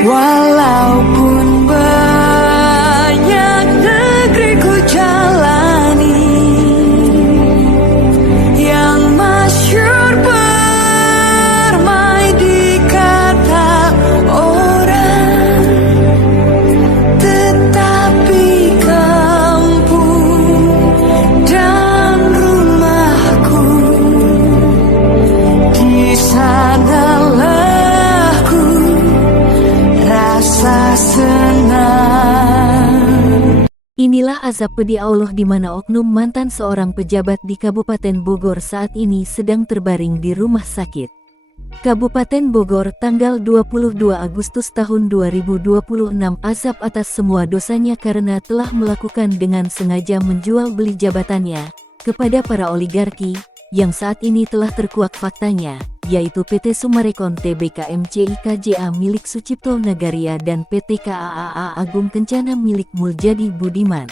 Walaupun banyak negeri ku jalani, yang masyhur permai di kata orang, tetapi kampung dan rumahku di sanalah rasa senang. Inilah azab pedih Allah di mana oknum mantan seorang pejabat di Kabupaten Bogor saat ini sedang terbaring di rumah sakit. Kabupaten Bogor, tanggal 22 Agustus tahun 2026. Azab atas semua dosanya karena telah melakukan dengan sengaja menjual beli jabatannya kepada para oligarki yang saat ini telah terkuak faktanya, yaitu PT Summarecon Tbk MCIKJA milik Sucipto Nagaria dan PT KAAA Agung Kencana milik Muljadi Budiman.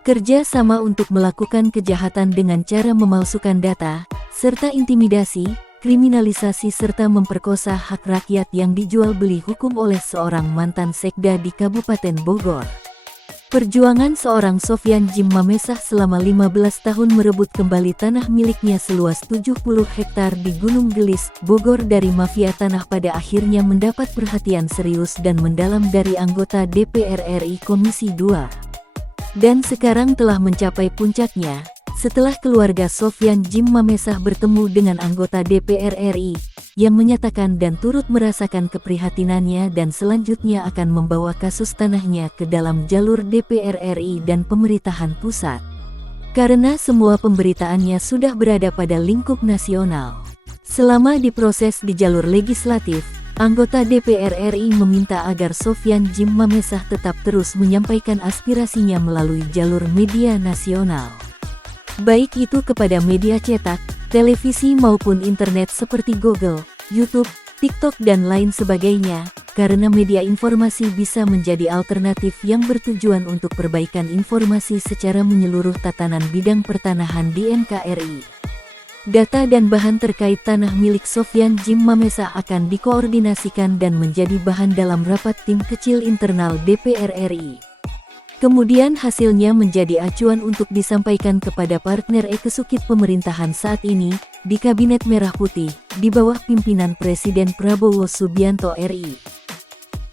Kerja sama untuk melakukan kejahatan dengan cara memalsukan data, serta intimidasi, kriminalisasi serta memperkosa hak rakyat yang dijual beli hukum oleh seorang mantan sekda di Kabupaten Bogor. Perjuangan seorang Sofyan Jim Mamesah selama 15 tahun merebut kembali tanah miliknya seluas 70 hektar di Gunung Gelis, Bogor dari mafia tanah pada akhirnya mendapat perhatian serius dan mendalam dari anggota DPR RI Komisi 2. Dan sekarang telah mencapai puncaknya, setelah keluarga Sofyan Jim Mamesah bertemu dengan anggota DPR RI, yang menyatakan dan turut merasakan keprihatinannya dan selanjutnya akan membawa kasus tanahnya ke dalam jalur DPR RI dan pemerintahan pusat. Karena semua pemberitaannya sudah berada pada lingkup nasional. Selama diproses di jalur legislatif, anggota DPR RI meminta agar Sofyan Jim Mamesah tetap terus menyampaikan aspirasinya melalui jalur media nasional. Baik itu kepada media cetak, televisi maupun internet seperti Google, YouTube, TikTok dan lain sebagainya, karena media informasi bisa menjadi alternatif yang bertujuan untuk perbaikan informasi secara menyeluruh tatanan bidang pertanahan di NKRI. Data dan bahan terkait tanah milik Sofyan Jim Mamesah akan dikoordinasikan dan menjadi bahan dalam rapat tim kecil internal DPR RI. Kemudian hasilnya menjadi acuan untuk disampaikan kepada partner eksekutif pemerintahan saat ini, di Kabinet Merah Putih, di bawah pimpinan Presiden Prabowo Subianto RI.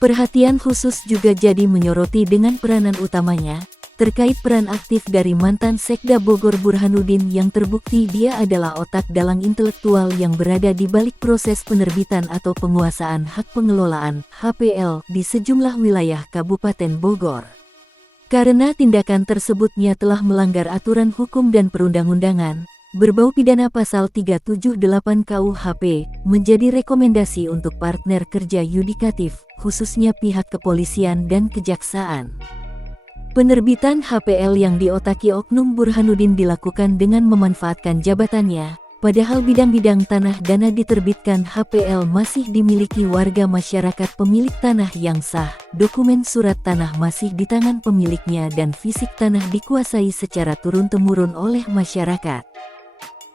Perhatian khusus juga jadi menyoroti dengan peranan utamanya, terkait peran aktif dari mantan Sekda Bogor Burhanuddin yang terbukti dia adalah otak dalang intelektual yang berada di balik proses penerbitan atau penguasaan hak pengelolaan HPL di sejumlah wilayah Kabupaten Bogor. Karena tindakan tersebutnya telah melanggar aturan hukum dan perundang-undangan, berbau pidana pasal 378 KUHP, menjadi rekomendasi untuk partner kerja yudikatif, khususnya pihak kepolisian dan kejaksaan. Penerbitan HPL yang diotaki oknum Burhanuddin dilakukan dengan memanfaatkan jabatannya, padahal bidang-bidang tanah dana diterbitkan HPL masih dimiliki warga masyarakat pemilik tanah yang sah, dokumen surat tanah masih di tangan pemiliknya dan fisik tanah dikuasai secara turun-temurun oleh masyarakat.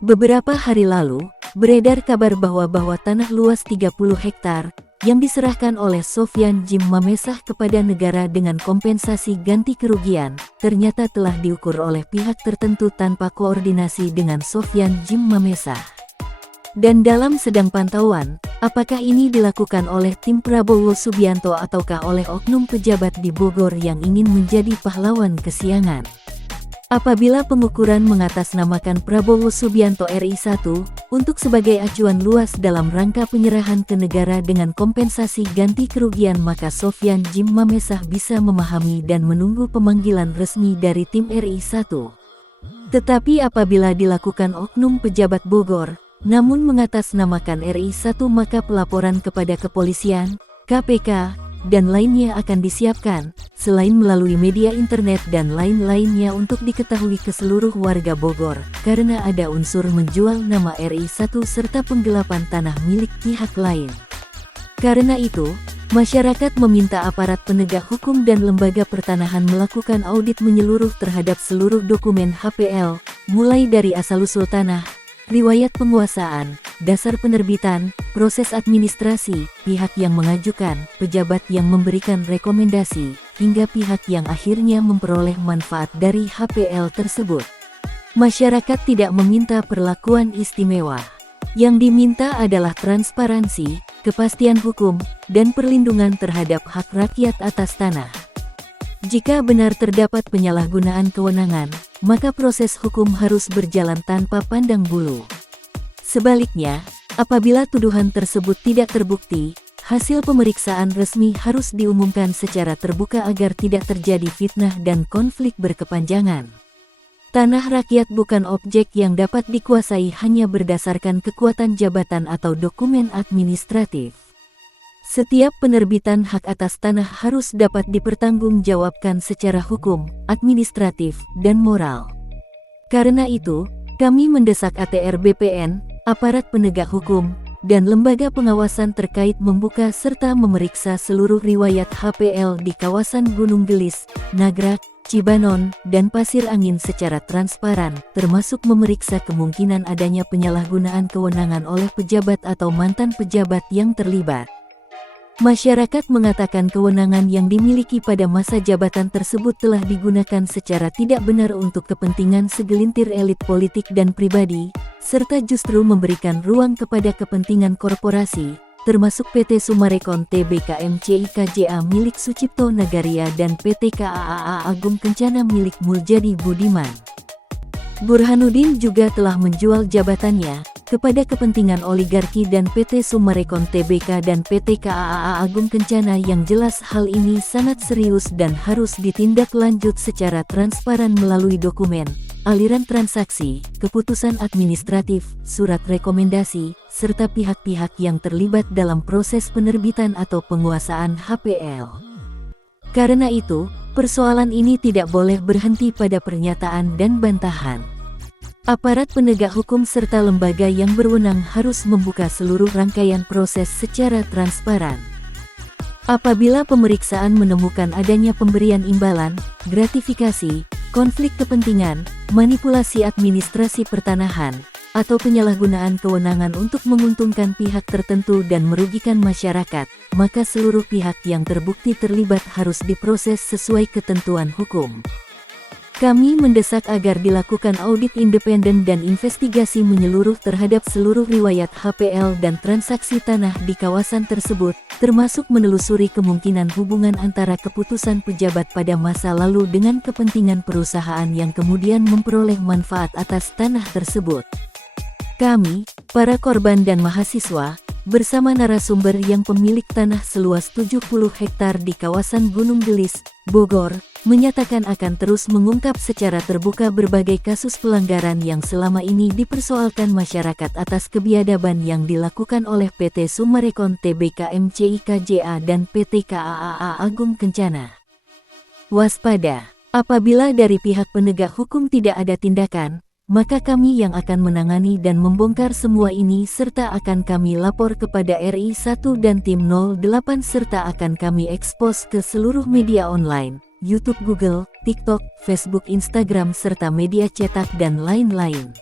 Beberapa hari lalu, beredar kabar bahwa tanah luas 30 hektar, yang diserahkan oleh Sofyan Jim Mamesah kepada negara dengan kompensasi ganti kerugian, ternyata telah diukur oleh pihak tertentu tanpa koordinasi dengan Sofyan Jim Mamesah. Dan dalam sedang pantauan, apakah ini dilakukan oleh tim Prabowo Subianto ataukah oleh oknum pejabat di Bogor yang ingin menjadi pahlawan kesiangan? Apabila pengukuran mengatasnamakan Prabowo Subianto RI 1, untuk sebagai acuan luas dalam rangka penyerahan ke negara dengan kompensasi ganti kerugian, maka Sofyan Jim Mamesah bisa memahami dan menunggu pemanggilan resmi dari tim RI 1. Tetapi apabila dilakukan oknum pejabat Bogor, namun mengatasnamakan RI 1, maka pelaporan kepada kepolisian, KPK, dan lainnya akan disiapkan, selain melalui media internet dan lain-lainnya untuk diketahui ke seluruh warga Bogor, karena ada unsur menjual nama RI 1 serta penggelapan tanah milik pihak lain. Karena itu, masyarakat meminta aparat penegak hukum dan lembaga pertanahan melakukan audit menyeluruh terhadap seluruh dokumen HPL, mulai dari asal-usul tanah, riwayat penguasaan, dasar penerbitan, proses administrasi, pihak yang mengajukan, pejabat yang memberikan rekomendasi, hingga pihak yang akhirnya memperoleh manfaat dari HPL tersebut. Masyarakat tidak meminta perlakuan istimewa. Yang diminta adalah transparansi, kepastian hukum, dan perlindungan terhadap hak rakyat atas tanah. Jika benar terdapat penyalahgunaan kewenangan, maka proses hukum harus berjalan tanpa pandang bulu. Sebaliknya, apabila tuduhan tersebut tidak terbukti, hasil pemeriksaan resmi harus diumumkan secara terbuka agar tidak terjadi fitnah dan konflik berkepanjangan. Tanah rakyat bukan objek yang dapat dikuasai hanya berdasarkan kekuatan jabatan atau dokumen administratif. Setiap penerbitan hak atas tanah harus dapat dipertanggungjawabkan secara hukum, administratif, dan moral. Karena itu, kami mendesak ATR BPN, aparat penegak hukum, dan lembaga pengawasan terkait membuka serta memeriksa seluruh riwayat HPL di kawasan Gunung Gelis, Nagrak, Cibanon, dan Pasir Angin secara transparan, termasuk memeriksa kemungkinan adanya penyalahgunaan kewenangan oleh pejabat atau mantan pejabat yang terlibat. Masyarakat mengatakan kewenangan yang dimiliki pada masa jabatan tersebut telah digunakan secara tidak benar untuk kepentingan segelintir elit politik dan pribadi, serta justru memberikan ruang kepada kepentingan korporasi, termasuk PT Summarecon Tbk MCIKJA milik Sucipto Nagaria dan PT KAAA Agung Kencana milik Muljadi Budiman. Burhanuddin juga telah menjual jabatannya kepada kepentingan oligarki dan PT Summarecon Tbk dan PT KAAA Agung Kencana. Yang jelas hal ini sangat serius dan harus ditindaklanjut secara transparan melalui dokumen, aliran transaksi, keputusan administratif, surat rekomendasi, serta pihak-pihak yang terlibat dalam proses penerbitan atau penguasaan HPL. Karena itu, persoalan ini tidak boleh berhenti pada pernyataan dan bantahan. Aparat penegak hukum serta lembaga yang berwenang harus membuka seluruh rangkaian proses secara transparan. Apabila pemeriksaan menemukan adanya pemberian imbalan, gratifikasi, konflik kepentingan, manipulasi administrasi pertanahan, atau penyalahgunaan kewenangan untuk menguntungkan pihak tertentu dan merugikan masyarakat, maka seluruh pihak yang terbukti terlibat harus diproses sesuai ketentuan hukum. Kami mendesak agar dilakukan audit independen dan investigasi menyeluruh terhadap seluruh riwayat HPL dan transaksi tanah di kawasan tersebut, termasuk menelusuri kemungkinan hubungan antara keputusan pejabat pada masa lalu dengan kepentingan perusahaan yang kemudian memperoleh manfaat atas tanah tersebut. Kami, para korban dan mahasiswa, bersama narasumber yang pemilik tanah seluas 70 hektar di kawasan Gunung Gelis, Bogor, menyatakan akan terus mengungkap secara terbuka berbagai kasus pelanggaran yang selama ini dipersoalkan masyarakat atas kebiadaban yang dilakukan oleh PT Summarecon Tbk MCIKJA dan PT KAAA Agung Kencana. Waspada, apabila dari pihak penegak hukum tidak ada tindakan, maka kami yang akan menangani dan membongkar semua ini serta akan kami lapor kepada RI 1 dan tim 08 serta akan kami ekspos ke seluruh media online, YouTube, Google, TikTok, Facebook, Instagram serta media cetak dan lain-lain.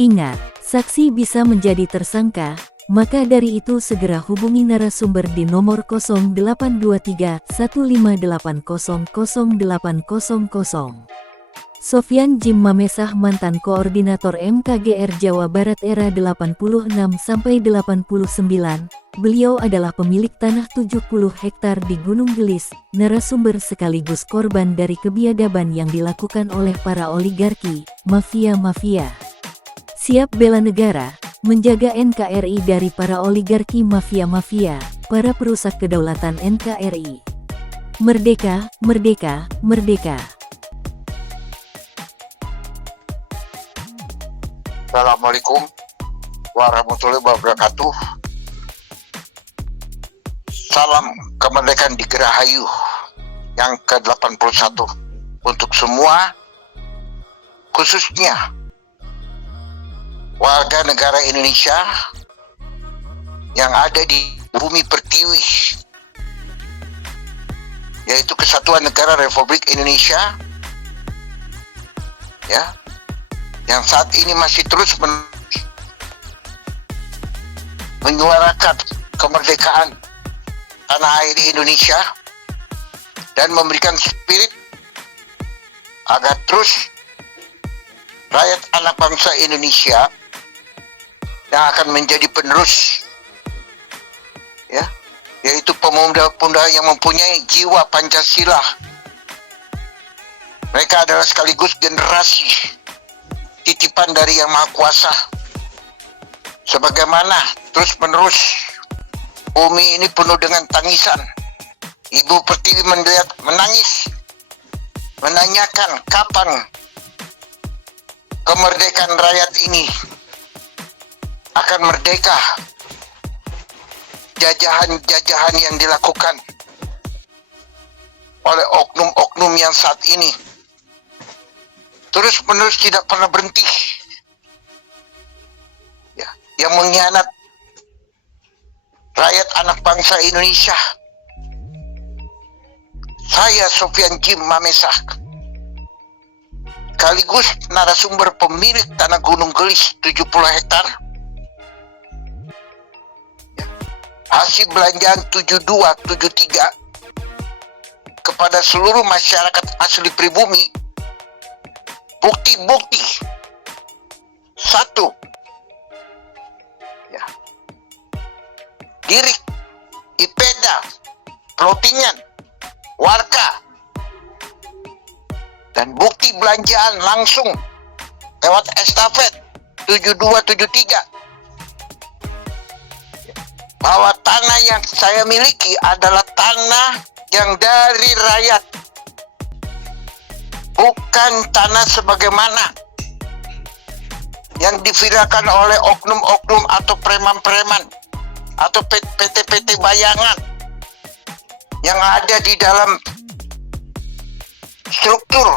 Ingat, saksi bisa menjadi tersangka, maka dari itu segera hubungi narasumber di nomor 0823 1580 0800. Sofyan Jim Mamesah, mantan koordinator MKGR Jawa Barat era 86-89, beliau adalah pemilik tanah 70 hektar di Gunung Gelis, narasumber sekaligus korban dari kebiadaban yang dilakukan oleh para oligarki, mafia-mafia. Siap bela negara, menjaga NKRI dari para oligarki mafia-mafia, para perusak kedaulatan NKRI. Merdeka, merdeka, merdeka. Assalamualaikum warahmatullahi wabarakatuh. Salam kemerdekaan di Gerahayu yang ke-81 untuk semua, khususnya warga negara Indonesia yang ada di bumi pertiwi, yaitu Kesatuan Negara Republik Indonesia, ya, yang saat ini masih terus menyuarakan kemerdekaan tanah air Indonesia dan memberikan spirit agar terus rakyat anak bangsa Indonesia yang akan menjadi penerus, ya, yaitu pemuda-pemuda yang mempunyai jiwa Pancasila. Mereka adalah sekaligus generasi titipan dari Yang Maha Kuasa. Sebagaimana terus-menerus bumi ini penuh dengan tangisan, Ibu Pertiwi menangis, menanyakan kapan kemerdekaan rakyat ini akan merdeka. Jajahan-jajahan yang dilakukan oleh oknum-oknum yang saat ini terus-menerus tidak pernah berhenti, ya, yang mengkhianat rakyat anak bangsa Indonesia. Saya Sofian Jim Mamesa, sekaligus narasumber pemilik tanah Gunung Gelis 70 hektar, hasil belanjaan 7273 kepada seluruh masyarakat asli pribumi. Bukti-bukti satu, ya, Girik, Ipeda, Plottingan, Warka, dan bukti belanjaan langsung lewat estafet 7273 bahwa tanah yang saya miliki adalah tanah yang dari rakyat, bukan tanah sebagaimana yang diviralkan oleh oknum-oknum atau preman-preman atau PT-PT bayangan yang ada di dalam struktur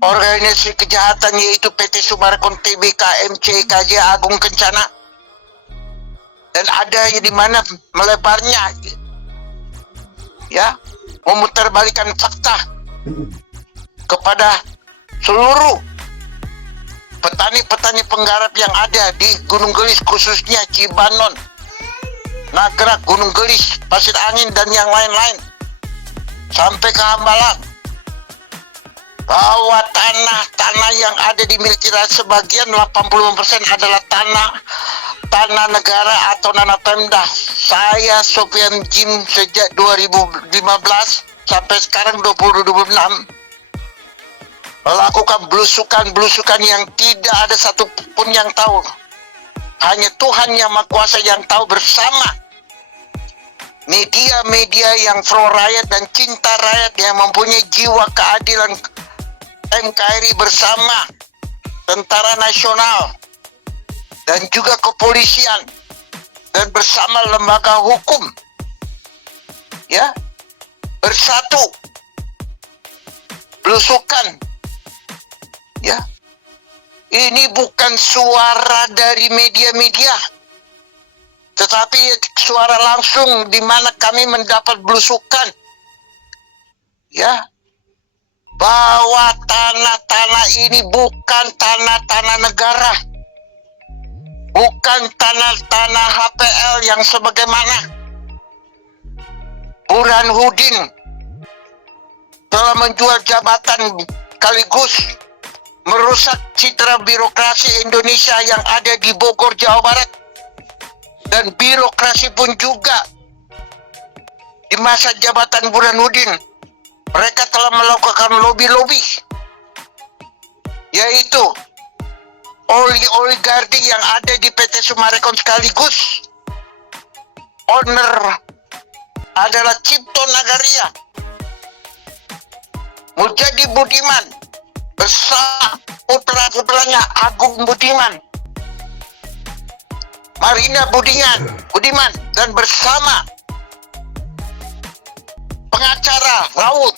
organisasi kejahatan, yaitu PT Sumarekon Tbk MC KJ Agung Kencana, dan ada yang di mana melebarnya, ya, memutarbalikkan fakta kepada seluruh petani-petani penggarap yang ada di Gunung Gelis, khususnya Cibanon, Nagrak, Gunung Gelis, Pasir Angin, dan yang lain-lain, sampai ke Hambalang, bahwa tanah-tanah yang ada di miliki rakyat sebagian 85% adalah tanah negara atau tanah Pemda. Saya Sofian Jim sejak 2015 sampai sekarang 2026 melakukan belusukan yang tidak ada satupun yang tahu. Hanya Tuhan Yang Maha Kuasa yang tahu, bersama media-media yang pro rakyat dan cinta rakyat yang mempunyai jiwa keadilan, NKRI, bersama Tentara Nasional dan juga kepolisian dan bersama lembaga hukum, ya, bersatu belusukan, ya. Ini bukan suara dari media-media, tetapi suara langsung di mana kami mendapat belusukan, ya, bahwa tanah-tanah ini bukan tanah-tanah negara, bukan tanah-tanah HPL yang sebagaimana Burhanuddin telah menjual jabatan sekaligus merusak citra birokrasi Indonesia yang ada di Bogor, Jawa Barat. Dan birokrasi pun juga di masa jabatan Burhanuddin, mereka telah melakukan lobby-lobby, yaitu oligarki yang ada di PT Sumarekon, sekaligus owner adalah Cipto Nagaria, Mujadi Budiman bersama putra-putranya Agung Budiman, Marina Budiman, dan bersama pengacara Raut,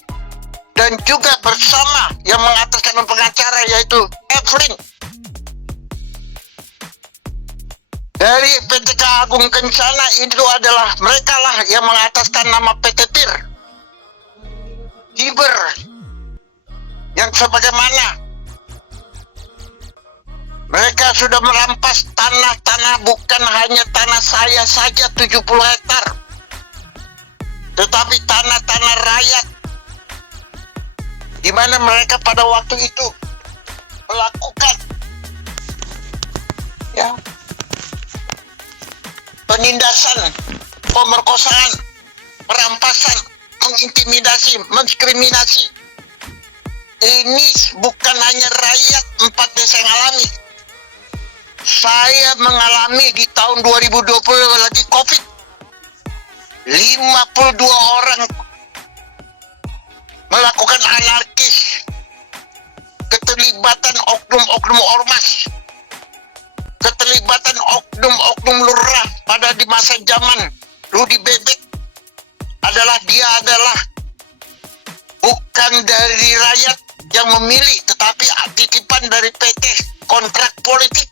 dan juga bersama yang mengataskan pengacara yaitu Evelyn dari PTK Agung Kencana. Itu adalah mereka lah yang mengataskan nama PT TIR Hiber, yang sebagaimana Mereka sudah merampas tanah-tanah, bukan hanya tanah saya saja 70 hektar, tetapi tanah-tanah rakyat, di mana mereka pada waktu itu melakukan penindasan, pemerkosaan, perampasan, mengintimidasi, mendiskriminasi. Ini bukan hanya rakyat 4 desa yang alami. Saya mengalami di tahun 2020 lagi COVID. 52 orang melakukan anarkis, keterlibatan oknum-oknum ormas, keterlibatan oknum-oknum lurah pada di masa zaman Rudi Bebek adalah bukan dari rakyat yang memilih, tetapi titipan dari PT kontrak politik.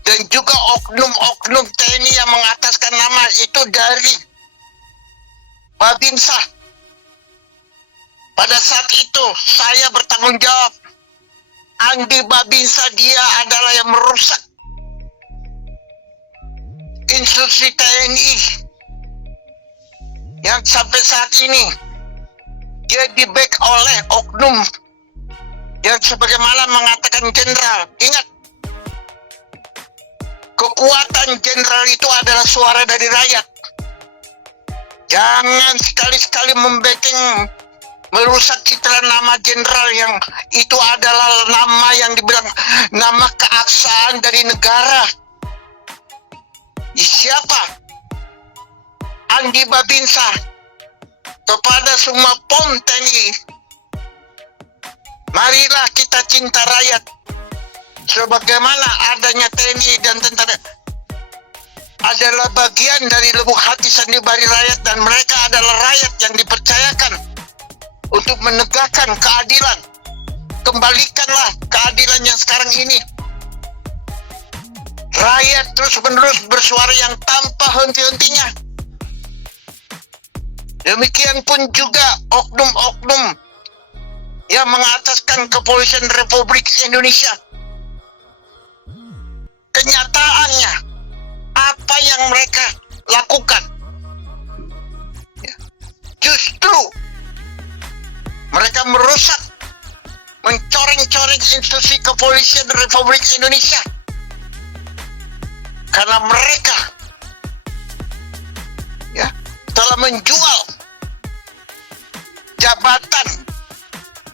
Dan juga oknum-oknum TNI yang mengataskan nama itu dari Babinsa. Pada saat itu saya bertanggung jawab. Andi Babinsa, dia adalah yang merusak institusi TNI yang sampai saat ini dia di-back oleh oknum yang sebagaimana mengatakan jenderal. Ingat, kekuatan jenderal itu adalah suara dari rakyat. Jangan sekali-sekali membacking, merusak citra nama jenderal yang itu adalah nama yang dibilang nama keaksaan dari negara. Siapa? Andi Babinsa. Kepada semua POM TNI, marilah kita cinta rakyat. Sebagaimana adanya TNI dan tentara adalah bagian dari lubuk hati sanubari rakyat, dan mereka adalah rakyat yang dipercayakan untuk menegakkan keadilan. Kembalikanlah keadilan yang sekarang ini. Rakyat terus-menerus bersuara yang tanpa henti-hentinya. Demikian pun juga oknum-oknum yang mengataskan kepolisian Republik Indonesia. Kenyataannya, apa yang mereka lakukan? Justru mereka merusak, mencoreng-coreng institusi kepolisian Republik Indonesia. Karena mereka telah menjual jabatan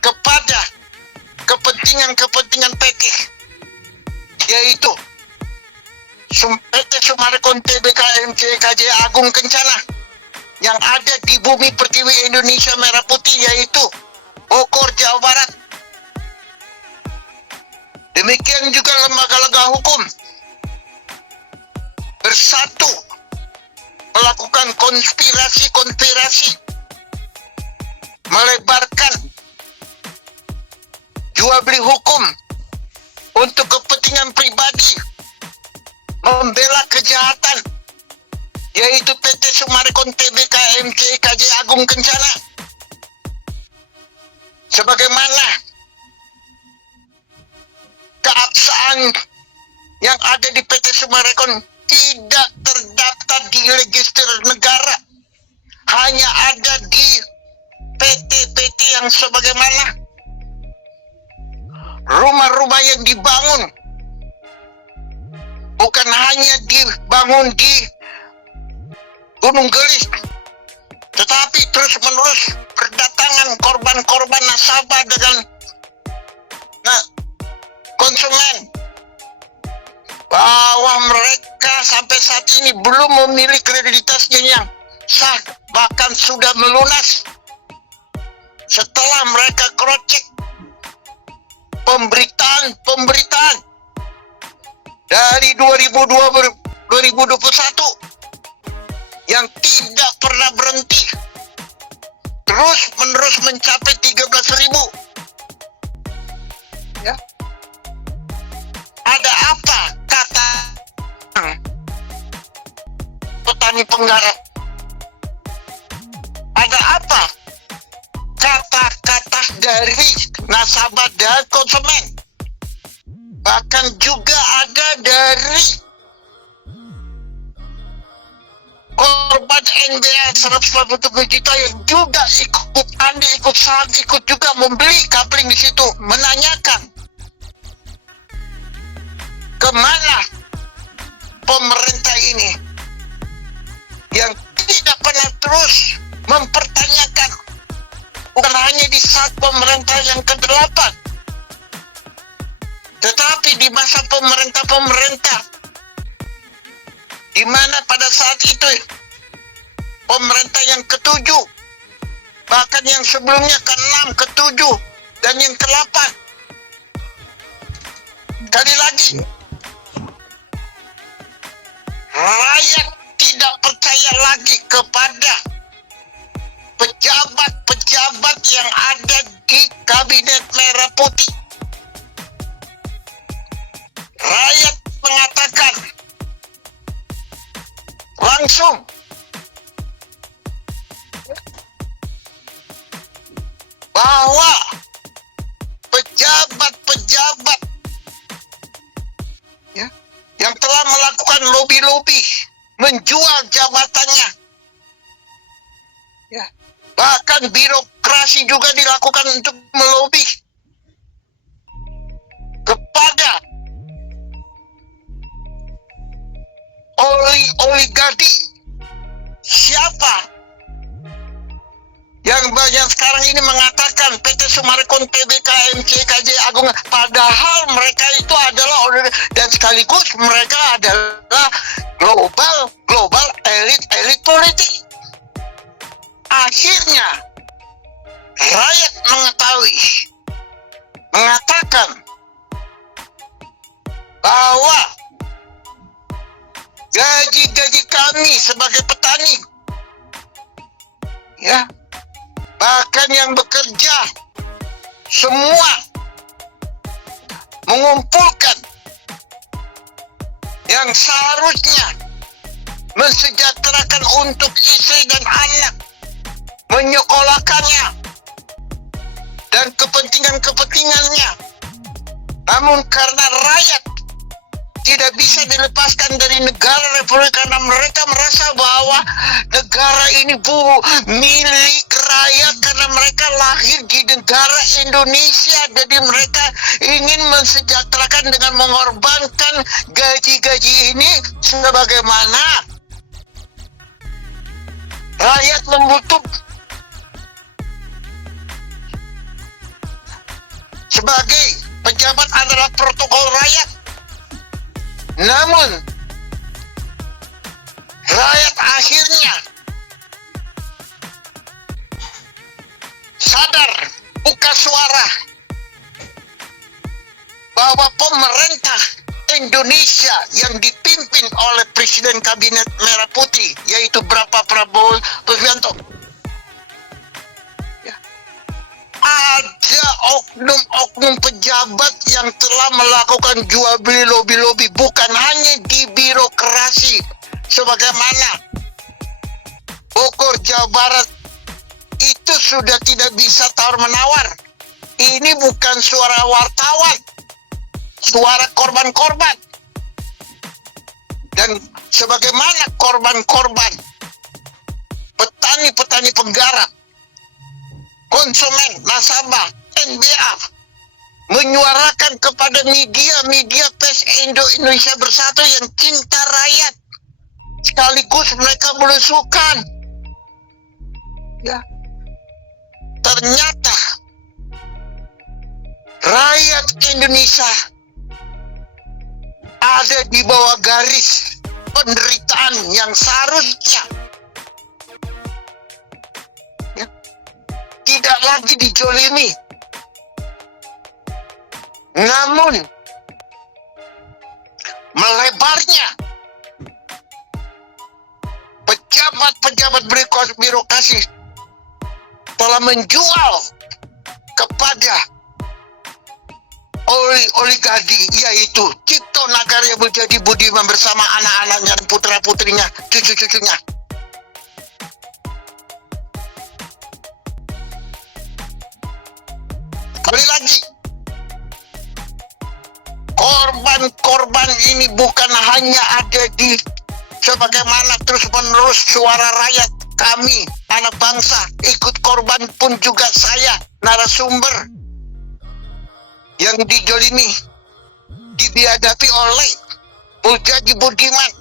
kepada kepentingan PT, yaitu PT Summarecon Tbk MCKJ Agung Kencana yang ada di bumi pertiwi Indonesia Merah Putih, yaitu Bogor, Jawa Barat. Demikian juga lembaga-lembaga hukum bersatu melakukan konspirasi melebarkan jual beli hukum untuk kepentingan pribadi, membela kejahatan, yaitu PT Summarecon Tbk MCKJ Agung Kencana. Sebagaimana keabsahan yang ada di PT Summarecon tidak terdaftar di register negara, hanya ada di PT-PT yang sebagaimana rumah-rumah yang dibangun bukan hanya dibangun di Gunung Gelis, tetapi terus-menerus berdatangan korban-korban nasabah dengan konsumen, bahwa mereka sampai saat ini belum memiliki kredibilitasnya yang sah, bahkan sudah melunas setelah mereka crosscheck pemberitaan dari 2021 yang tidak pernah berhenti, terus menerus mencapai 13.000. Ada apa kata petani penggarap? Ada apa kata-kata dari nasabah dan konsumen? Bahkan juga ada dari korban NBA 147 juta yang juga ikut andil, ikut saham, ikut juga membeli kapling di situ, menanyakan kemana pemerintah ini yang tidak pernah terus mempertanyakan, bukan hanya di saat pemerintah yang ke-8, tetapi di masa pemerintah di mana pada saat itu pemerintah yang ke-7, bahkan yang sebelumnya ke-6, ke-7, dan yang ke-8. Sekali lagi, rakyat tidak percaya lagi kepada pejabat-pejabat yang ada di Kabinet Merah Putih. Rakyat mengatakan langsung bahwa pejabat-pejabat ya, yang telah melakukan lobi-lobi, menjual jabatannya, ya, bahkan birokrasi juga dilakukan untuk melobi kepada oligarki. Siapa yang banyak sekarang ini mengatakan PT Summarecon, Tbk, MCKJ Agung, padahal mereka itu adalah dan sekaligus mereka adalah global elit politik. Akhirnya rakyat mengatakan bahwa gaji kami sebagai petani, ya, bahkan yang bekerja semua mengumpulkan yang seharusnya mensejahterakan untuk istri dan anak, menyekolahkannya dan kepentingannya. Namun karena rakyat tidak bisa dilepaskan dari negara Republik karena mereka merasa bahwa negara ini milik rakyat karena mereka lahir di negara Indonesia, jadi mereka ingin mensejahterakan dengan mengorbankan gaji-gaji ini sebagaimana rakyat membutuhkan. Sebagai pejabat adalah protokol rakyat. Namun rakyat akhirnya sadar, buka suara bahwa pemerintah Indonesia yang dipimpin oleh Presiden Kabinet Merah Putih, yaitu Prabowo Subianto, ada oknum-oknum pejabat yang telah melakukan jual beli lobi-lobi, bukan hanya di birokrasi sebagaimana Bogor, Jawa Barat itu sudah tidak bisa tawar-menawar. Ini bukan suara wartawan, suara korban-korban. Dan sebagaimana korban-korban, petani-petani penggarap, konsumen, nasabah, NBA menyuarakan kepada media pers Indonesia Bersatu yang cinta rakyat, sekaligus mereka belusukan. Ya, ternyata rakyat Indonesia ada di bawah garis penderitaan yang seharusnya tidak lagi dijolimi. Namun melebarnya pejabat-pejabat birokrasi telah menjual kepada oligarki, yaitu Cipto Nagarya Budi Budiman bersama anak-anaknya dan putra-putrinya, cucu-cucunya. Sekali lagi, ini bukan hanya ada di sebagaimana terus-menerus suara rakyat kami, anak bangsa, ikut korban pun juga saya, narasumber yang dijolimi, dihadapi oleh Muljadi Budiman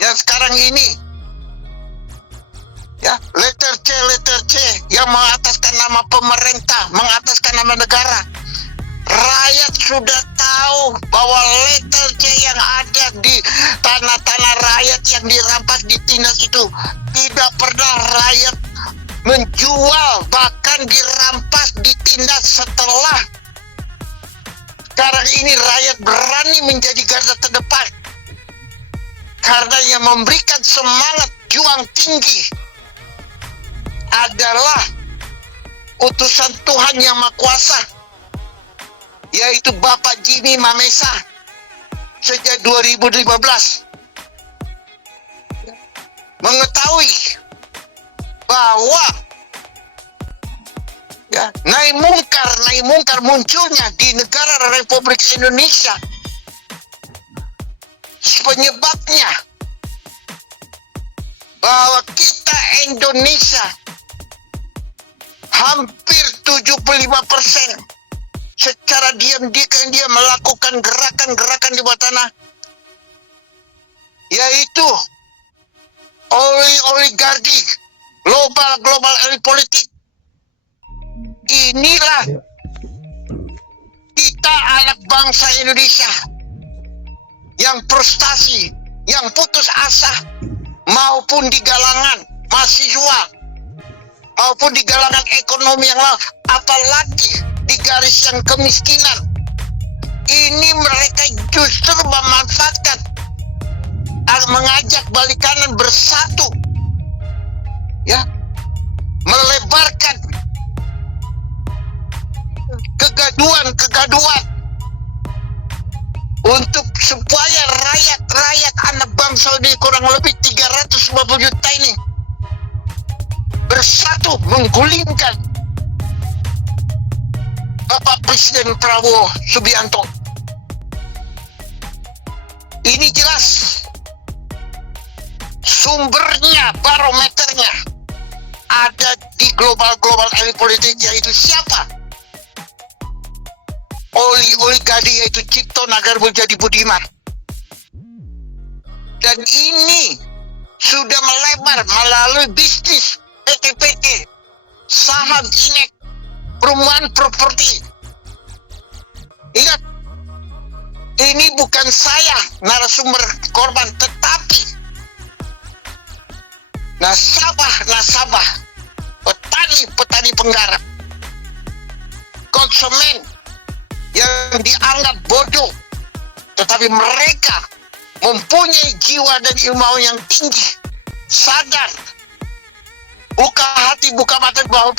yang sekarang ini, ya, letter C yang mengataskan nama pemerintah, mengataskan nama negara. Rakyat sudah tahu bahwa letter C yang ada di tanah-tanah rakyat yang dirampas, ditindas itu tidak pernah rakyat menjual, bahkan dirampas, ditindas. Setelah sekarang ini rakyat berani menjadi garda terdepan karena yang memberikan semangat juang tinggi adalah utusan Tuhan Yang Maha Kuasa, yaitu Bapak Jimmy Mamesa sejak 2015. Mengetahui bahwa ya, naik mungkar munculnya di negara Republik Indonesia, penyebabnya bahwa kita Indonesia hampir 75% secara diam dia melakukan gerakan-gerakan di bawah tanah, yaitu oligarki global elit politik. Inilah kita anak bangsa Indonesia yang frustasi, yang putus asa, maupun di kalangan mahasiswa, maupun di kalangan ekonomi yang lain, apalagi di garis yang kemiskinan. Ini mereka justru memanfaatkan, mengajak balik kanan bersatu, ya, melebarkan kegaduhan untuk supaya rakyat anak bangsa ini kurang lebih 350 juta ini bersatu menggulingkan Bapak Presiden Prabowo Subianto. Ini jelas sumbernya, barometernya ada di global elit politik, yaitu siapa? Oligarki, yaitu Cipto Nagar Muljadi Budiman. Dan ini sudah melebar melalui bisnis PT-PT, saham Inek, perumahan properti. Ingat, ini bukan saya narasumber korban, tetapi nasabah, petani penggarap, konsumen yang dianggap bodoh, tetapi mereka mempunyai jiwa dan ilmu yang tinggi, sadar, buka hati, buka mata, bahwa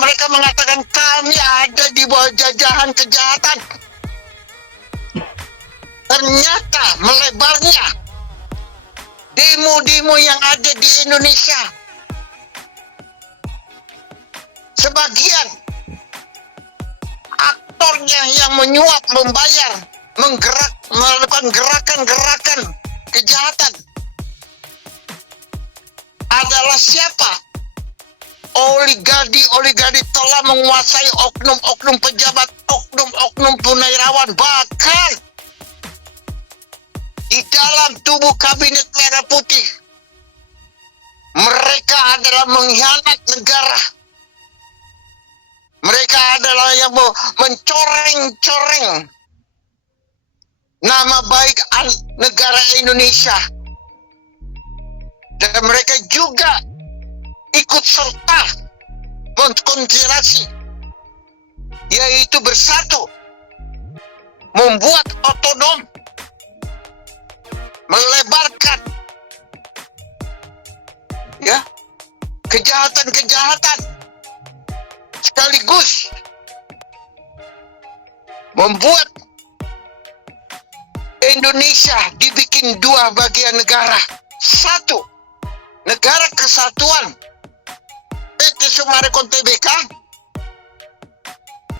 mereka mengatakan kami ada di bawah jajahan kejahatan. Ternyata melebarnya demo-demo yang ada di Indonesia, sebagian aktornya yang menyuap, membayar, melakukan gerakan-gerakan kejahatan adalah siapa? Oligarki telah menguasai oknum-oknum pejabat, oknum-oknum purnawirawan, bahkan di dalam tubuh kabinet merah putih. Mereka adalah mengkhianat negara. Mereka adalah yang mencoreng-coreng nama baik negara Indonesia. Dan mereka juga ikut serta mengkonspirasi, yaitu bersatu, membuat otonom, melebarkan, ya, kejahatan-kejahatan, sekaligus membuat Indonesia dibikin dua bagian negara. Satu, negara kesatuan PT Summarecon Tbk,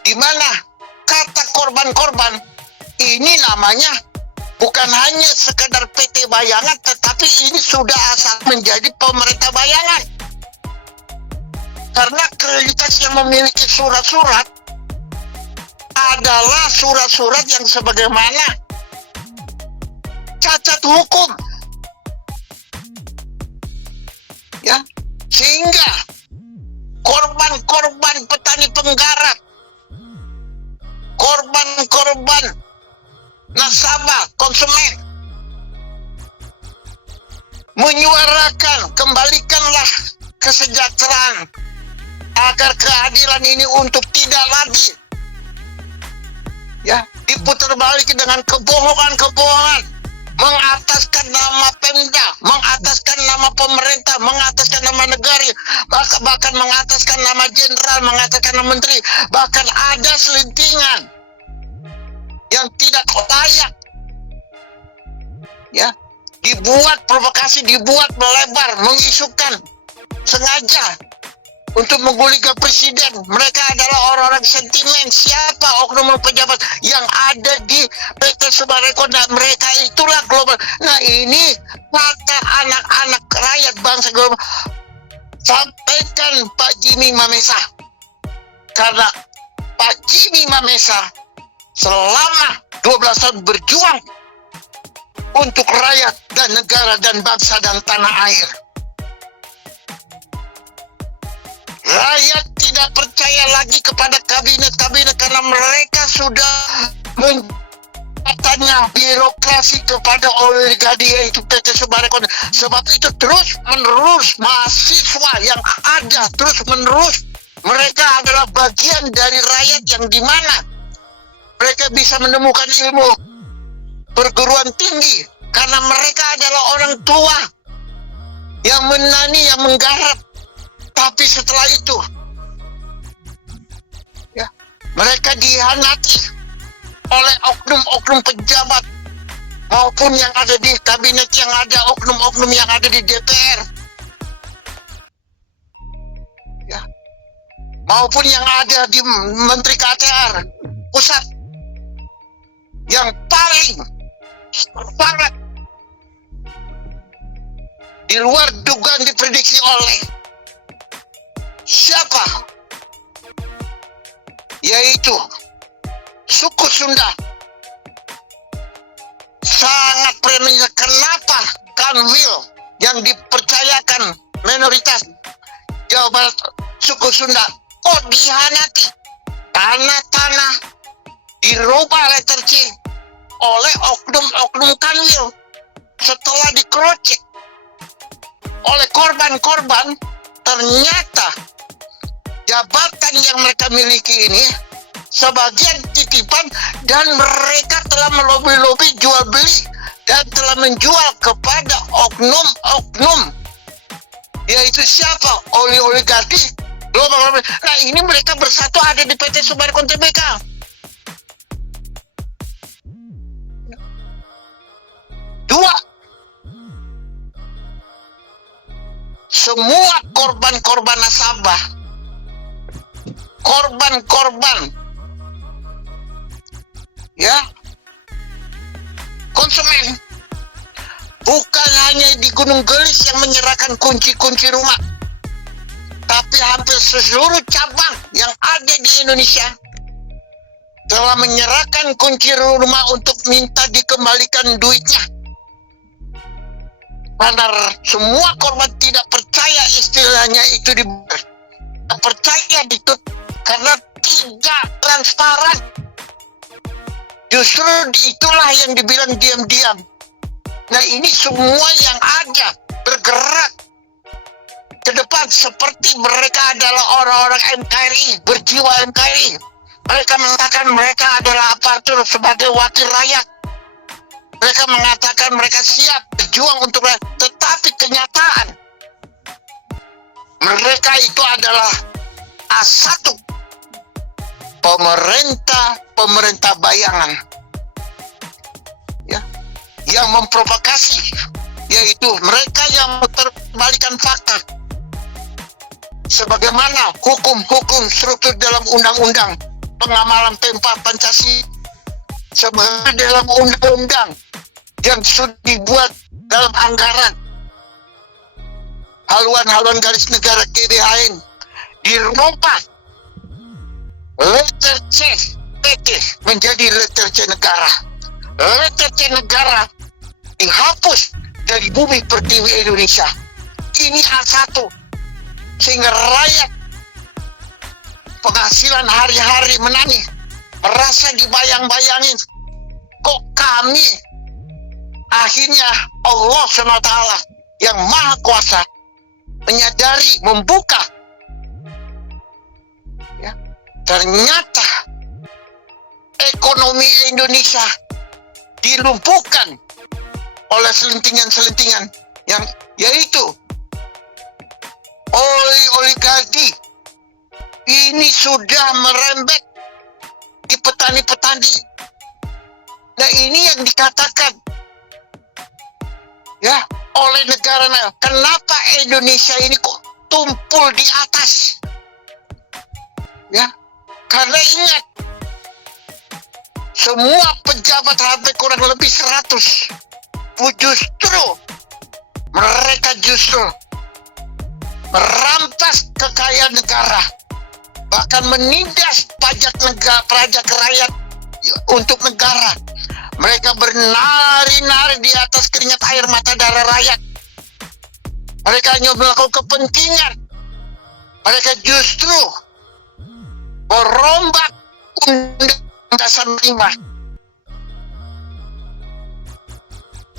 di mana kata korban-korban ini namanya bukan hanya sekedar PT bayangan, tetapi ini sudah asal menjadi pemerintah bayangan. Karena kredibilitas yang memiliki surat-surat adalah surat-surat yang sebagaimana cacat hukum. Ya, sehingga korban-korban petani penggarap, korban-korban nasabah, konsumen menyuarakan, kembalikanlah kesejahteraan agar keadilan ini untuk tidak lagi ya diputar balik dengan kebohongan-kebohongan, mengataskan nama Pemda, mengataskan nama pemerintah, mengataskan nama negara, bahkan mengataskan nama jenderal, mengataskan nama menteri, bahkan ada selentingan yang tidak layak ya, dibuat provokasi, dibuat melebar, mengisukan sengaja untuk menggulingkan presiden. Mereka adalah orang-orang sentimen. Siapa oknum pejabat yang ada di PT Subarekon? Mereka itulah global. Nah, ini kata anak-anak rakyat bangsa global. Sampaikan Pak Jimmy Mamesa, karena Pak Jimmy Mamesa selama 12 tahun berjuang untuk rakyat dan negara dan bangsa dan tanah air. Rakyat tidak percaya lagi kepada kabinet-kabinet karena mereka sudah menjadikannya birokrasi kepada oligarki, yaitu PT Subarekon. Sebab itu terus-menerus mahasiswa yang ada terus-menerus, mereka adalah bagian dari rakyat yang dimana mereka bisa menemukan ilmu perguruan tinggi karena mereka adalah orang tua yang menani, yang menggarap. Tapi setelah itu ya, mereka dihianati oleh oknum-oknum pejabat maupun yang ada di kabinet, yang ada oknum-oknum yang ada di DPR ya, maupun yang ada di Menteri KTR pusat, yang paling sangat di luar dugaan diprediksi oleh siapa? Yaitu suku Sunda. Sangat preminya. Kenapa Kanwil yang dipercayakan minoritas Jawa Barat, suku Sunda, dihianati? Tanah-tanah dirubah letter C oleh oknum-oknum Kanwil setelah dikerocek oleh korban-korban. Ternyata jabatan yang mereka miliki ini sebagian titipan, dan mereka telah melobi-lobi jual beli dan telah menjual kepada oknum-oknum, yaitu siapa? Oligarki global. Nah, ini mereka bersatu ada di PT Subarekon Tbk. Dua, semua korban-korban nasabah, korban-korban ya konsumen, bukan hanya di Gunung Gelis yang menyerahkan kunci-kunci rumah, tapi hampir seluruh cabang yang ada di Indonesia telah menyerahkan kunci rumah untuk minta dikembalikan duitnya. Karena semua korban tidak percaya istilahnya itu percaya ditutup karena tidak transparan. Justru itulah yang dibilang diam-diam. Nah, ini semua yang ada bergerak ke depan seperti mereka adalah orang-orang NKRI, berjiwa NKRI. Mereka mengatakan mereka adalah aparatur sebagai wakil rakyat. Mereka mengatakan mereka siap berjuang untuk rakyat, tetapi kenyataan mereka itu adalah A1 pemerintah bayangan ya, yang memprovokasi, yaitu mereka yang terbalikan fakta sebagaimana hukum-hukum struktur dalam undang-undang pengamalan P4 Pancasila, sebenarnya dalam undang-undang yang sudah dibuat dalam anggaran haluan-haluan garis negara GBHN dirubah letter C PT menjadi letter C negara. Letter C negara dihapus dari bumi pertiwi Indonesia. Ini A1 sehingga rakyat penghasilan hari-hari menangis, merasa dibayang-bayangin. Kok kami akhirnya Allah SWT yang Maha Kuasa menyadari, membuka, ya, ternyata ekonomi Indonesia dilumpuhkan oleh selentingan-selentingan yang yaitu oligarki. Ini sudah merembet di petani-petani. Nah, ini yang dikatakan ya oleh negara. Kenapa Indonesia ini kok tumpul di atas? Ya, karena ingat, semua pejabat hampir kurang lebih 100 mereka justru merampas kekayaan negara, bahkan menindas pajak rakyat untuk negara. Mereka bernari-nari di atas keringat air mata darah rakyat. Mereka hanya melakukan kepentingan. Mereka justru merombak Undang-Undang Dasar 5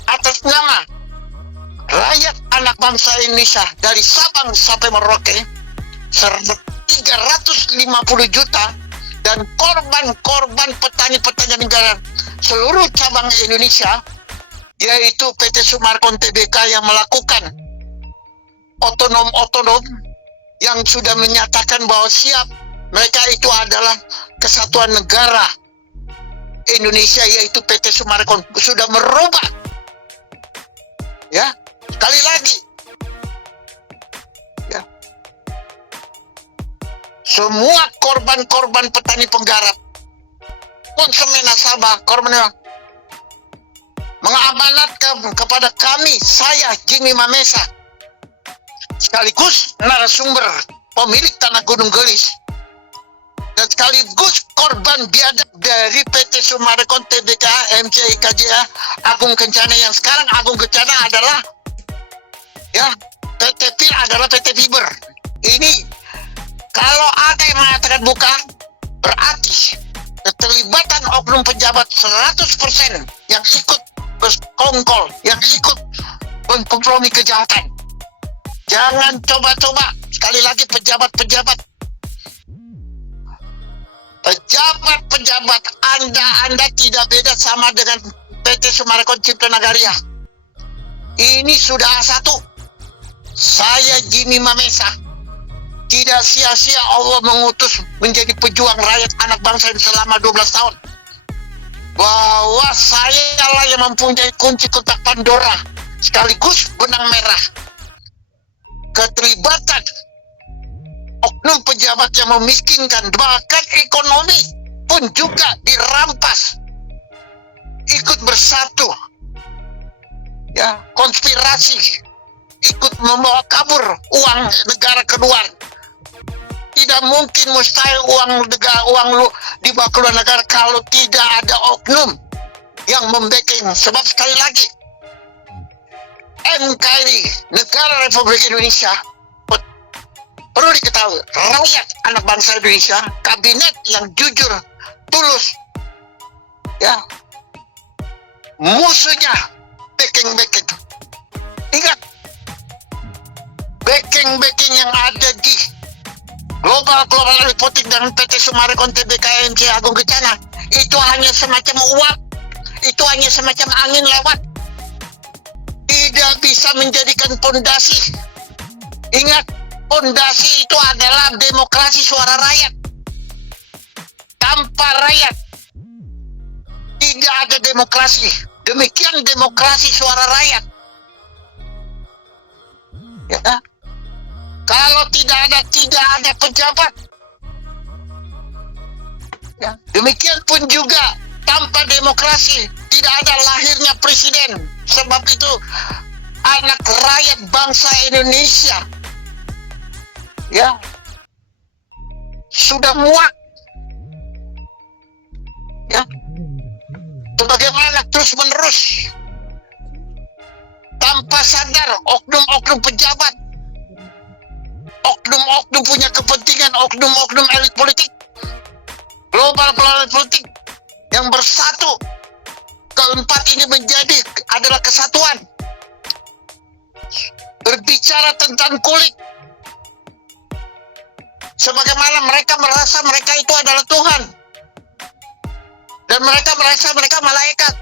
atas nama rakyat anak bangsa Indonesia dari Sabang sampai Merauke, 350 juta, dan korban-korban petani-petani negara seluruh cabang Indonesia, yaitu PT Sumarkon Tbk yang melakukan otonom yang sudah menyatakan bahwa siap, mereka itu adalah kesatuan negara Indonesia, yaitu PT Sumarkon sudah merubah. Ya, sekali lagi, ya, semua korban-korban petani penggarap, konsumen nasabah, korban mengamanatkan kepada kami, saya Jimmy Mamesa, sekaligus narasumber pemilik tanah Gunung Gelis, dan sekaligus korban biadab dari PT Sumarkon Tbk MCI KJA Agung Kencana, yang sekarang Agung Kencana adalah ya PT FIL adalah PT Fiber. Ini kalau ada yang mengatakan buka, berarti keterlibatan oknum pejabat 100% yang ikut berkongkol, yang ikut mengkompromi kejahatan. Jangan coba-coba, sekali lagi pejabat-pejabat Anda tidak beda sama dengan PT Sumarkon Cipta Nagaria. Ini sudah A1. Saya Jimmy Mamesa, tidak sia-sia Allah mengutus menjadi pejuang rakyat anak bangsa ini selama 12 tahun. Bahwa saya lah yang mempunyai kunci kotak Pandora sekaligus benang merah. Keterlibatan oknum pejabat yang memiskinkan, bahkan ekonomi pun juga dirampas, ikut bersatu, ya, konspirasi, ikut membawa kabur uang negara keluar. Tidak mungkin, mustahil uang lu dibawa keluar negara kalau tidak ada oknum yang membacking. Sebab sekali lagi, NKRI, Negara Republik Indonesia, perlu diketahui, rakyat anak bangsa Indonesia, kabinet yang jujur, tulus, ya, musuhnya backing. Ingat, backing yang ada di global reporting dan PT Sumarkon Tbk MC Agung Kencana itu hanya semacam uap, itu hanya semacam angin lewat, tidak bisa menjadikan pondasi. Ingat, pondasi itu adalah demokrasi suara rakyat. Tanpa rakyat tidak ada demokrasi. Demikian demokrasi suara rakyat. Ya, kalau tidak ada pejabat. Ya, demikian pun juga Tanpa demokrasi tidak ada lahirnya presiden. Sebab itu anak rakyat bangsa Indonesia ya sudah muak ya, sebagaimana terus menerus tanpa sadar oknum-oknum pejabat, oknum-oknum punya kepentingan, oknum-oknum elit politik, global elit politik yang bersatu. Keempat ini menjadi adalah kesatuan. Berbicara tentang kulit, sebagaimana mereka merasa mereka itu adalah Tuhan, dan mereka merasa mereka malaikat,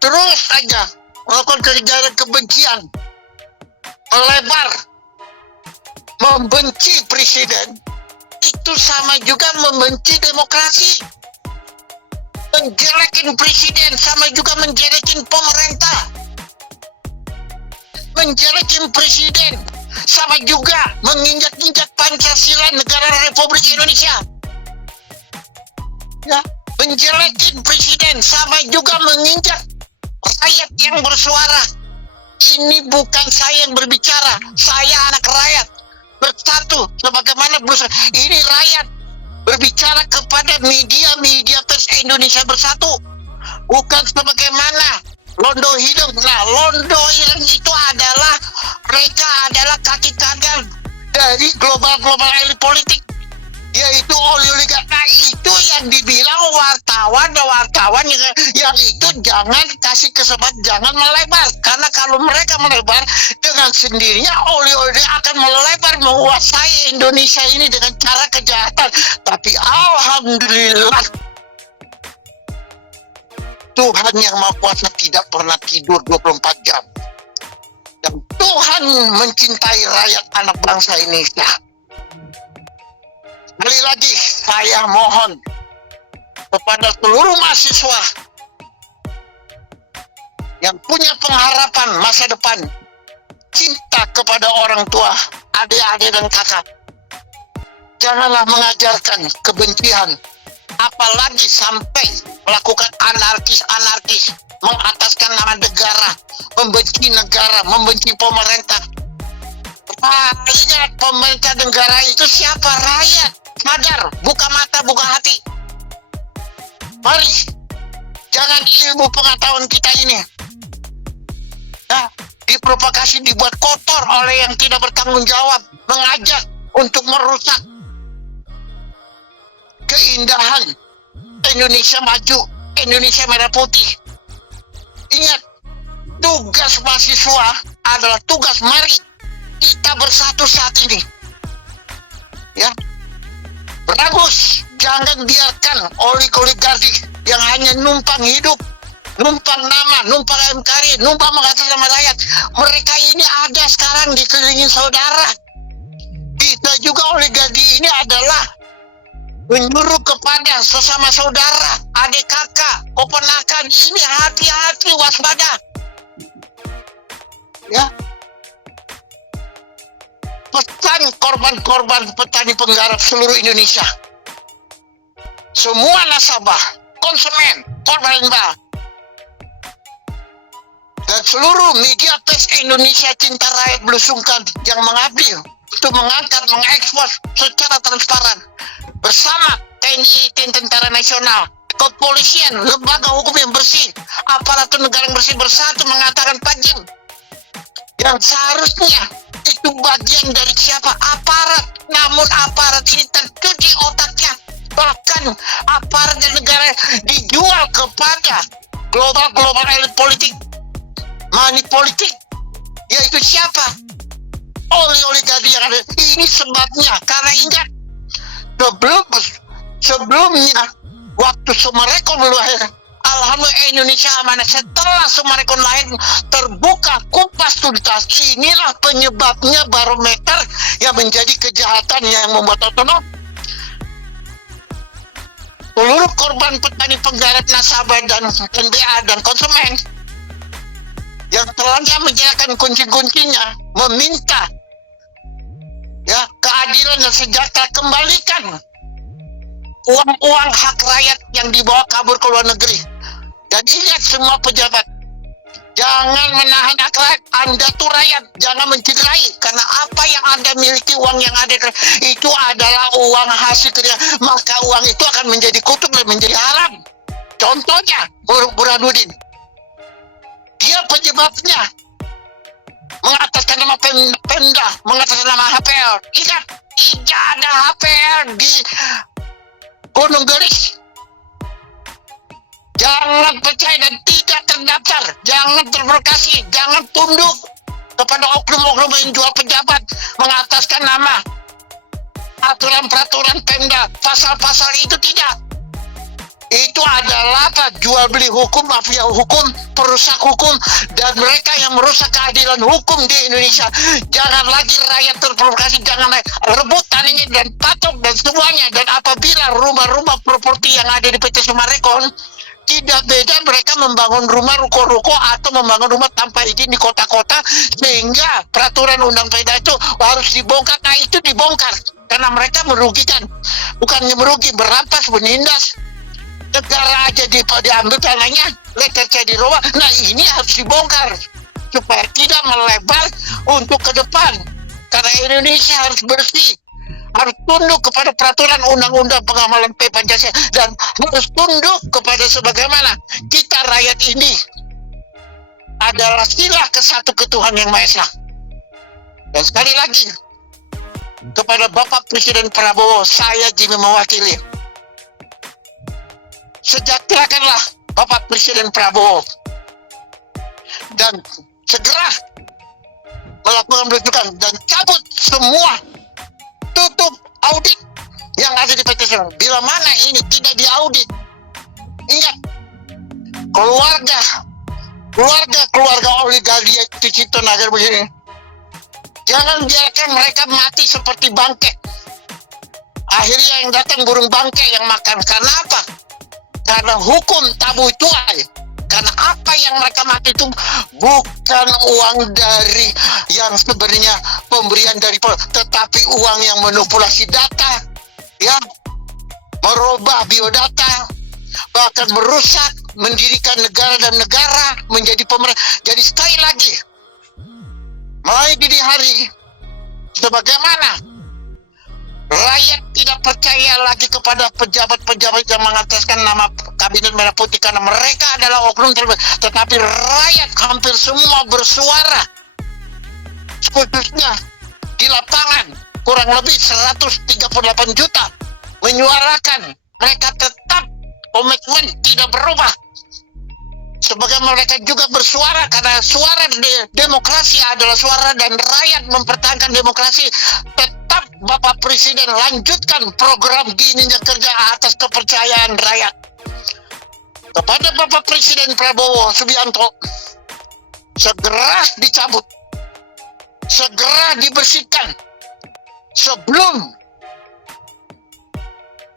terus saja melakukan kegiatan kebencian, melebar, membenci presiden. Itu sama juga membenci demokrasi. Menjelekin presiden sama juga menjelekin pemerintah. Menjelekin presiden sama juga menginjak-injak Pancasila negara Republik Indonesia. Ya, menjelekin presiden sama juga menginjak rakyat yang bersuara. Ini bukan saya yang berbicara, saya anak rakyat bersatu sebagaimana berusaha. Ini rakyat berbicara kepada media pers Indonesia bersatu, bukan sebagaimana Londo Hidung. Nah, Londo Hidung itu adalah mereka adalah kaki tangan dari global elit politik, yaitu oligarki. Nah, itu yang dibilang wartawan yang itu jangan kasih kesempatan, jangan melebar, karena kalau mereka melebar dengan sendirinya oligarki akan melebar menguasai Indonesia ini dengan cara kejahatan. Tapi alhamdulillah Tuhan yang Maha Kuasa tidak pernah tidur 24 jam. Dan Tuhan mencintai rakyat anak bangsa Indonesia. Sekali lagi saya mohon kepada seluruh mahasiswa yang punya pengharapan masa depan, cinta kepada orang tua, adik-adik dan kakak, janganlah mengajarkan kebencian, apalagi sampai melakukan anarkis, mengataskan nama negara, membenci pemerintah. Ingat, pemerintah negara itu siapa? Rakyat. Sadar, buka mata, buka hati. Mari, jangan ilmu pengetahuan kita ini diprovokasi, dibuat kotor oleh yang tidak bertanggung jawab, mengajak untuk merusak keindahan Indonesia maju, Indonesia merah putih. Ingat, tugas mahasiswa adalah tugas. Mari kita bersatu saat ini ya. Bagus, jangan biarkan oligarki yang hanya numpang hidup, numpang nama, numpang MKRI, numpang mengatas nama rakyat. Mereka ini ada sekarang dikelilingi saudara. Kita juga oligarki ini adalah menyuruh kepada sesama saudara, adik kakak, keponakan ini hati-hati, waspada. Ya. Pesan korban-korban petani penggarap seluruh Indonesia, semua nasabah, konsumen, korban limbah, dan seluruh media pers Indonesia cinta rakyat belusungkan yang mengabdi untuk mengangkat, mengekspos secara transparan bersama TNI, Tentara Nasional, kepolisian, lembaga hukum yang bersih, aparatur negara yang bersih, bersatu mengatakan pajim yang seharusnya itu bagian dari siapa? Aparat. Namun aparat ini tercuci otaknya, bahkan aparat dan negara dijual kepada global elit politik, money politik, yaitu siapa? Oligarki yang ada. Ini sebabnya, karena ingat sebelumnya waktu Sumarekon lahir, alhamdulillah Indonesia amanah. Setelah Sumarekon lahir, terbuka kupas tuntas. Inilah penyebabnya barometer yang menjadi kejahatan yang membuat otonom. Seluruh korban petani penggarap, nasabah dan NBA dan konsumen yang telah menyerahkan kunci-kuncinya meminta keadilan dan sejahtera. Kembalikan uang hak rakyat yang dibawa kabur ke luar negeri. Dan ingat semua pejabat, jangan menahan akhlak Anda tuh rakyat, jangan mencederai, karena apa yang Anda miliki, uang yang ada itu adalah uang hasil kerja, maka uang itu akan menjadi kutub dan menjadi haram. Contohnya Burhanuddin, dia pejabatnya mengataskan nama Pemda, mengataskan nama HPL. Ingat, tidak ada HPL di Gunung Gelis. Jangan percaya dan tidak terdaftar, jangan terprovokasi, jangan tunduk kepada oknum-oknum yang jual pejabat mengataskan nama aturan-peraturan Pemda. Pasal-pasal itu tidak. Itu adalah jual beli hukum, mafia hukum, perusak hukum, dan mereka yang merusak keadilan hukum di Indonesia. Jangan lagi rakyat terprovokasi, jangan lagi rebut tanahnya dan patok dan semuanya. Dan apabila rumah-rumah properti yang ada di PT Summarecon, tidak beda mereka membangun rumah ruko-ruko atau membangun rumah tanpa izin di kota-kota, sehingga peraturan undang peda itu harus dibongkar. Nah, itu dibongkar karena mereka merugikan, bukannya merugi, berampas, menindas. Negara aja diambil tanahnya, lecet di rumah. Nah, ini harus dibongkar supaya tidak melebar untuk ke depan. Karena Indonesia harus bersih, harus tunduk kepada peraturan undang-undang pengamalan Pancasila, dan harus tunduk kepada sebagaimana kita rakyat ini adalah sila kesatu Tuhan Yang Maha Esa. Dan sekali lagi kepada Bapak Presiden Prabowo, saya Jimmy mewakili, sejahterakanlah Bapak Presiden Prabowo dan segera melakukan belusukan dan cabut semua, tutup audit yang ada di PT Summarecon. Bila mana ini tidak diaudit, ingat, keluarga oligarki itu Cipto Nagar begini, jangan biarkan mereka mati seperti bangke. Akhirnya yang datang burung bangke yang makan. Karena apa? Karena hukum tabu itu aja. Karena apa yang mereka mati itu bukan uang dari yang sebenarnya pemberian dari, tetapi uang yang manipulasi data, ya, merubah biodata, bahkan merusak, mendirikan negara dan negara menjadi pemerintah. Jadi sekali lagi, mulai dini hari, sebagaimana rakyat tidak percaya lagi kepada pejabat-pejabat yang mengataskan nama Kabinet Merah Putih karena mereka adalah oknum terbaik. Tetapi rakyat hampir semua bersuara, khususnya di lapangan, kurang lebih 138 juta menyuarakan. Mereka tetap komitmen tidak berubah. Sebagaimana mereka juga bersuara, karena suara demokrasi adalah suara dan rakyat mempertahankan demokrasi. Tetap Bapak Presiden lanjutkan program Giginya Kerja atas kepercayaan rakyat. Kepada Bapak Presiden Prabowo Subianto, segera dicabut, segera dibersihkan sebelum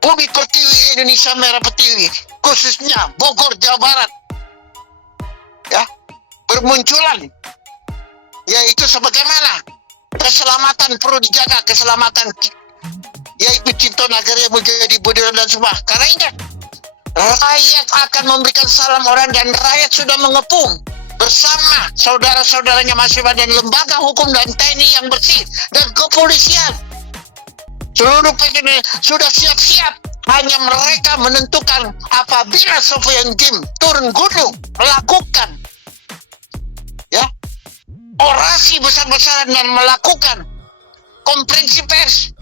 Bumi Pertiwi Indonesia Merah Putih, khususnya Bogor, Jawa Barat, ya, bermunculan, yaitu sebagaimana keselamatan perlu dijaga, keselamatan yaitu Cipto Nagar yang menjadi budiran dan semua. Karena ingat, rakyat akan memberikan salam orang dan rakyat sudah mengepung bersama saudara-saudaranya mahasiswa dan lembaga hukum dan TNI yang bersih dan kepolisian. Seluruh PNI sudah siap-siap, hanya mereka menentukan apabila Sofyan Jim turun gunung melakukan, ya, orasi besar-besaran dan melakukan konferensi pers.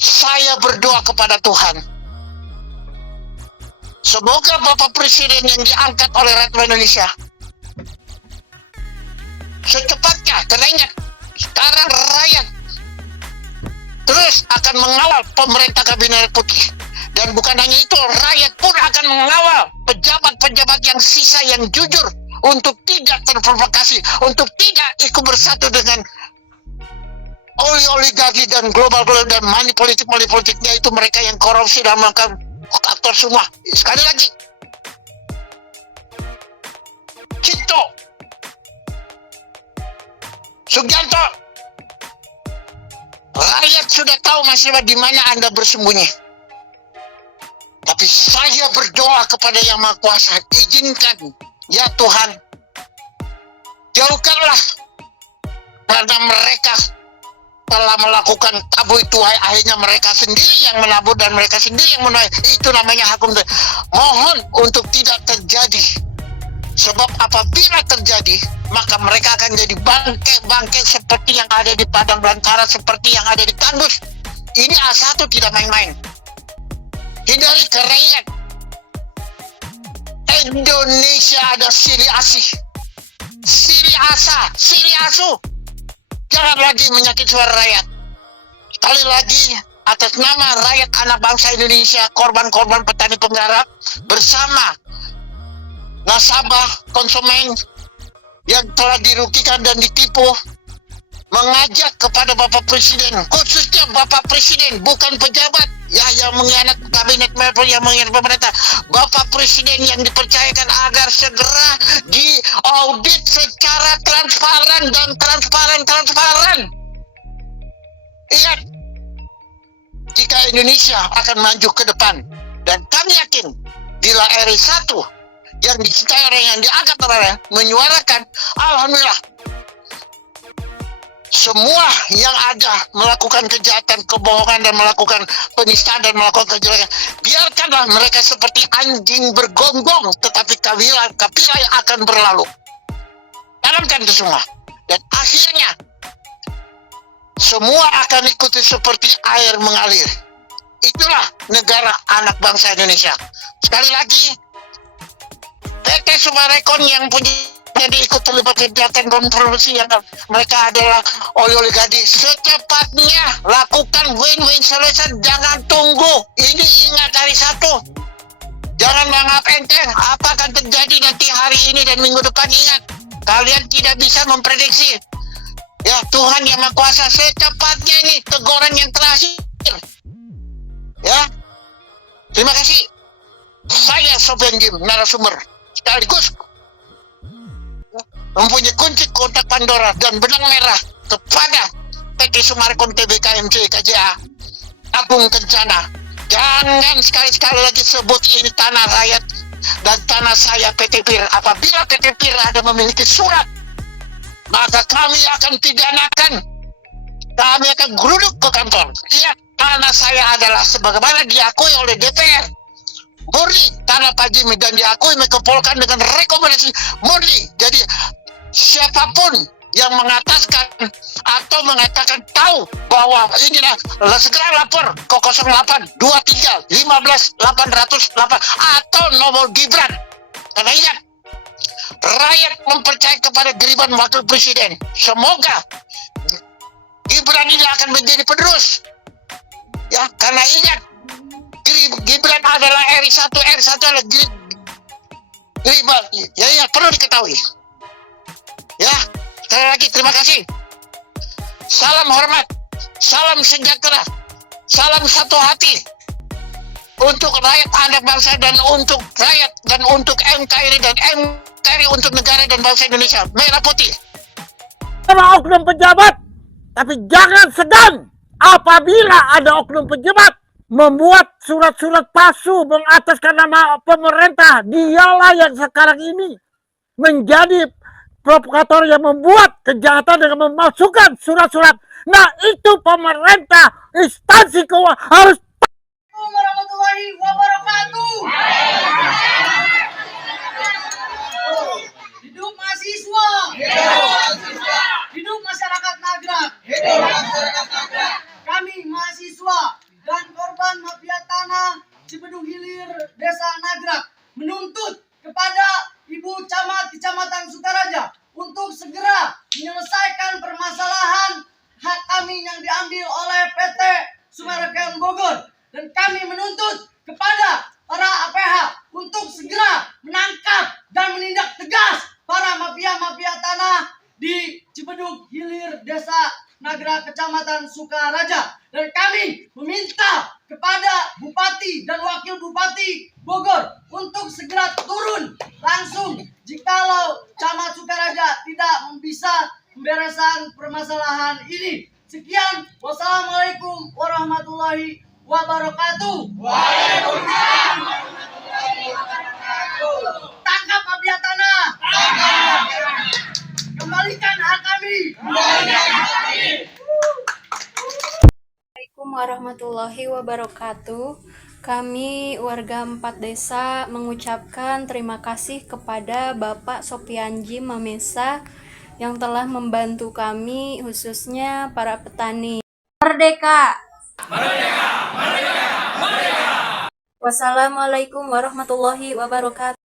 Saya berdoa kepada Tuhan, semoga Bapak Presiden yang diangkat oleh rakyat Indonesia secepatnya, karena ingat, sekarang rakyat terus akan mengawal pemerintah Kabinet Putih. Dan bukan hanya itu, rakyat pun akan mengawal pejabat-pejabat yang sisa yang jujur untuk tidak terprovokasi, untuk tidak ikut bersatu dengan oligarki dan global dan money politiknya itu mereka yang korupsi dan melakukan aktor semua. Sekali lagi, Cipto, Sugianto, rakyat sudah tahu Mas Iba di mana Anda bersembunyi. Tapi Tapi saya berdoa kepada Yang Maha Kuasa, izinkan ya Tuhan, jauhkanlah, karena mereka telah melakukan tabu itu, akhirnya mereka sendiri yang menabur dan mereka sendiri yang menuai. Itu namanya hukum. Mohon untuk tidak terjadi, sebab apabila terjadi maka mereka akan jadi bangke-bangke seperti yang ada di Padang Belantara, seperti yang ada di Tandus. Ini A1 tidak main-main. Hindari kereyan. Indonesia ada Sili Asih, Sili Asa, Sili Asu. Jangan lagi menyakiti suara rakyat. Sekali lagi, atas nama rakyat anak bangsa Indonesia, korban-korban petani penggarap, bersama nasabah konsumen yang telah dirugikan dan ditipu, mengajak kepada Bapak Presiden, khususnya Bapak Presiden, bukan pejabat ya yang mengkhianat kabinet, yang mengkhianat pemerintah. Bapak Presiden yang dipercayakan agar segera diaudit secara transparan dan transparan. Ingat, jika Indonesia akan maju ke depan, dan kami yakin bila RI 1 yang dicintai orang, yang diangkat orang, menyuarakan, alhamdulillah, semua yang ada melakukan kejahatan, kebohongan, dan melakukan penistaan dan melakukan kejelekan, biarkanlah mereka seperti anjing bergonggong, tetapi kapilah akan berlalu. Tanamkan itu semua, dan akhirnya semua akan ikuti seperti air mengalir. Itulah negara anak bangsa Indonesia. Sekali lagi, PT Summarecon yang punya ikut terlibat kegiatan kontribusi yang mereka adalah oligarki, secepatnya lakukan win-win solution. Jangan tunggu. Ini ingat hari satu. Jangan menganggap enteng apa akan terjadi nanti hari ini dan minggu depan. Ingat, kalian tidak bisa memprediksi. Ya Tuhan yang Maha Kuasa, secepatnya ini teguran yang terakhir. Ya, terima kasih. Saya Sofyan Jim, narasumber sekaligus mempunyai kunci kotak Pandora dan benang merah kepada PT Summarecon Tbk MC KJA Agung Kencana. Jangan sekali-sekali lagi sebut ini tanah rakyat dan tanah saya PT PIR. Apabila PT PIR ada memiliki surat, maka kami akan pidanakan. Kami akan geruduk ke kantor. Lihat, tanah saya adalah sebagaimana diakui oleh DPR, murni tanah Pak Jimmy, dan diakui Menko-Polhukam dengan rekomendasi murni. Jadi siapapun yang mengataskan atau mengatakan tahu bahwa inilah, segera lapor ke 08 23 15 808 atau nomor Gibran. Karena ingat, rakyat mempercayai kepada Gibran wakil presiden. Semoga Gibran ini akan menjadi penerus. Ya, karena ingat, Gibran adalah RI1 adalah Gibran. Ya, perlu diketahui. Ya, sekali lagi terima kasih. Salam hormat, salam sejahtera, salam satu hati untuk rakyat anak bangsa dan untuk rakyat dan untuk NKRI dan NKRI untuk negara dan bangsa Indonesia. Merah putih. Sama oknum pejabat, tapi jangan segan apabila ada oknum pejabat membuat surat-surat palsu mengataskan nama pemerintah. Dialah yang sekarang ini menjadi provokator yang membuat kejahatan dengan memasukkan surat-surat. Nah, itu pemerintah, instansi keuangan harus. Assalamualaikum warahmatullahi wabarakatuh. Hidup mahasiswa. Hidup masyarakat Nagrak. Kami mahasiswa dan korban mafia tanah Cibedung Hilir, Desa Nagrak, menuntut kepada Ibu Camat Kecamatan Sukaraja untuk segera menyelesaikan permasalahan hak kami yang diambil oleh PT Summarecon Bogor. Dan kami menuntut kepada para APH untuk segera menangkap dan menindak tegas para mafia-mafia tanah di Cibedung Hilir, Desa Nagrak, Kecamatan Sukaraja. Dan kami meminta kepada Bupati dan Wakil Bupati Bogor untuk segera turun langsung jikalau Camat Sukaraja tidak bisa membereskan permasalahan ini. Sekian, wassalamualaikum warahmatullahi wabarakatuh. Tangkap mafia tanah. Kembalikan hak kami. Assalamualaikum warahmatullahi wabarakatuh. Kami warga 4 desa mengucapkan terima kasih kepada Bapak Sopianji Mamesa yang telah membantu kami, khususnya para petani. Merdeka! Merdeka! Merdeka! Merdeka! Wassalamualaikum warahmatullahi wabarakatuh.